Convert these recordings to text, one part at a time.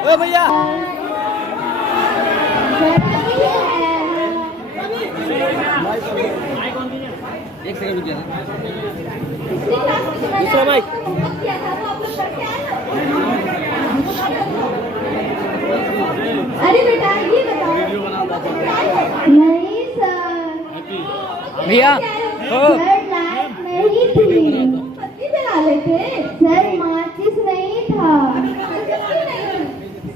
ओ भैया एक सेकंड रुकिए दूसरा माइक। अरे बेटा ये बताओ। नहीं सर भैया सर लाइट नहीं थी। बत्ती जला लेते सर, माचिस नहीं था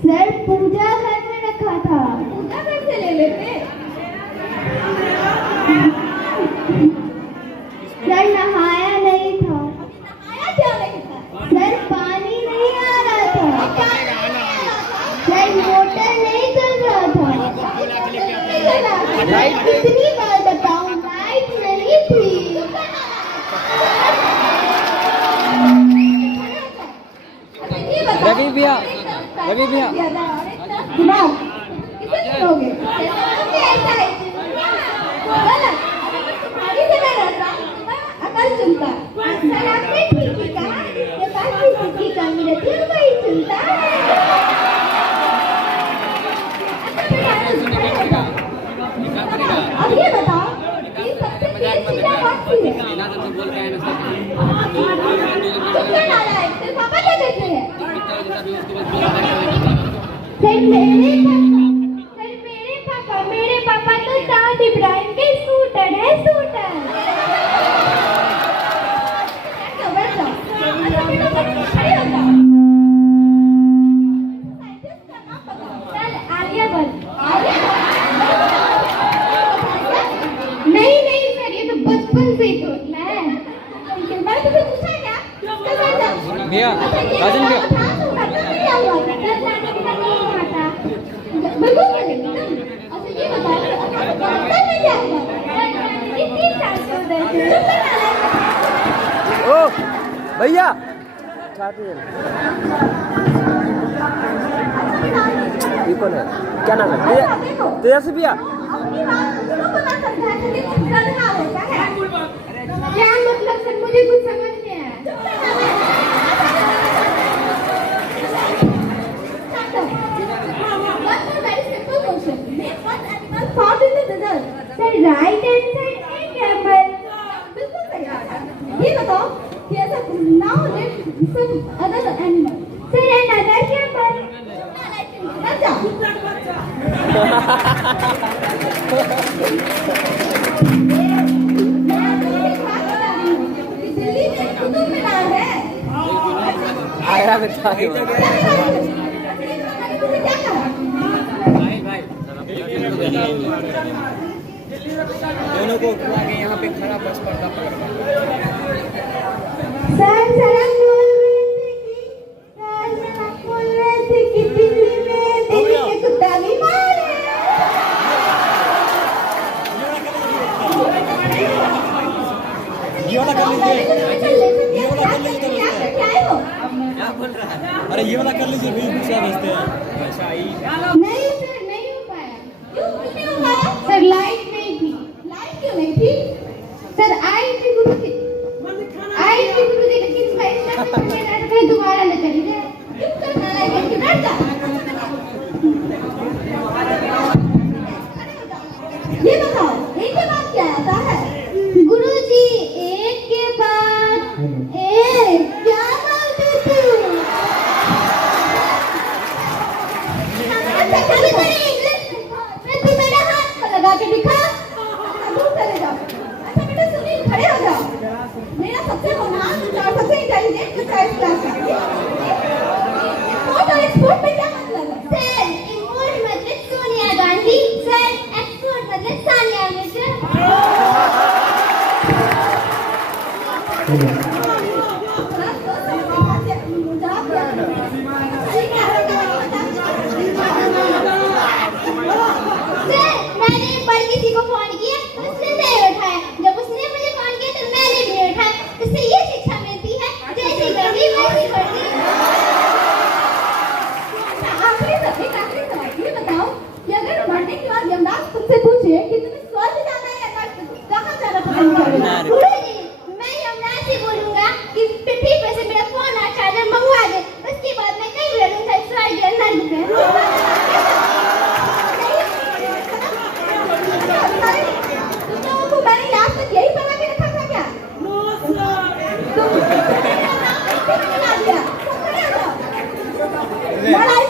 सर, पूजा घर में रखा था। पूजा घर से ले लेते सर, नहाया नहीं था। नहाया क्यों नहीं था सर? पानी नहीं आ रहा था सर, मोटर नहीं चल रहा था। कितनी बार बताऊं, लाइट नहीं थी। रवि भैया रवि भैया दिमाग किसे सुनोगे? ऐसा है गलत। तुम्हारी से मैं रहता अकल चुनता। सर आपने ठीक ही कहा, ये बात किसी की कमी रहती है वही चुनता है। अब ये बताओ कि सबसे तेज चीज़ कौन सी है? चुप क्यों ना रहा है? तेरे पापा क्या कहते हैं? सर मेरे पापा तो दाऊद इब्राहिम के शूटर है, शूटर। नहीं सर, ये तो बचपन से ही सोचना है। मैं तुझे पूछा क्या? भैया राजन भैया ओ भैया ये कौन है? क्या नाम है? तेजस्वी भैया। क्या मतलब सर? मुझे कुछ समझ नहीं आया। Found in the desert. Sir, right hand side a camel. बिल्कुल सही। ये बताओ कि ऐसा now let some other animal. Sir, another camel. अच्छा। दिल्ली में कुतुब मीनार है। आगरा में था। दोनों को उठा के यहाँ पे खड़ा बस पर्दा पकड़। सर हम बोल रहे थे कि दिल्ली में कुत्ता बीमार है। ये वाला कर लीजिए, ये वाला कर लीजिए। क्या बोल रहा है? अरे ये वाला कर लीजिए, भी दूसरा भेजते हैं। अच्छा नहीं सर, नहीं हो पाया। क्यों नहीं हो पाया? सर लाइट नहीं थी। लाइट क्यों नहीं थी? सर आई थी गुरुजी लेकिन भाई दोबारा न चली जाए। क्यों करना लाइट की बैठ जा। ये बताओ एक के बाद क्या आता है? गुरुजी एक के बाद एक क्या बोलते थे? तू मेरा हाथ लगा के दिखा। दूर चले जाओ। अच्छा बेटा सुनील, खड़े हो जाओ। मेरा सबसे होनहार और सबसे इंटेलिजेंट बच्चा इस क्लास का। इम्पोर्ट और एक्सपोर्ट में क्या मतलब है? सर इम्पोर्ट मतलब सोनिया गांधी, सर एक्सपोर्ट मतलब सानिया मिर्जा। मैंने एक बार किसी को फोन किया, उसने नहीं उठाया। जब उसने मुझे फोन किया तो मैंने भी उठाया। इससे ये शिक्षा मिलती है, जैसी करनी वैसी करनी। आखिरी सवाल ये बताओ कि अगर मरने के बाद यमराज तुमसे पूछे कि तुम्हें स्वर्ग जाना है या नर्क, कहाँ जाना पसंद करोगे? गुरुजी, मैं यमराज से बोलूंगा कि पृथ्वी पर से मेरा फोन और चार्जर मंगवा दे। उसके बाद मैं कहीं भी रहूंगा, स्वर्ग या नर्क तुम लोगों को मैंने यहाँ तक यही बना के रखा था क्या? तुम बना दिया। लड़ाई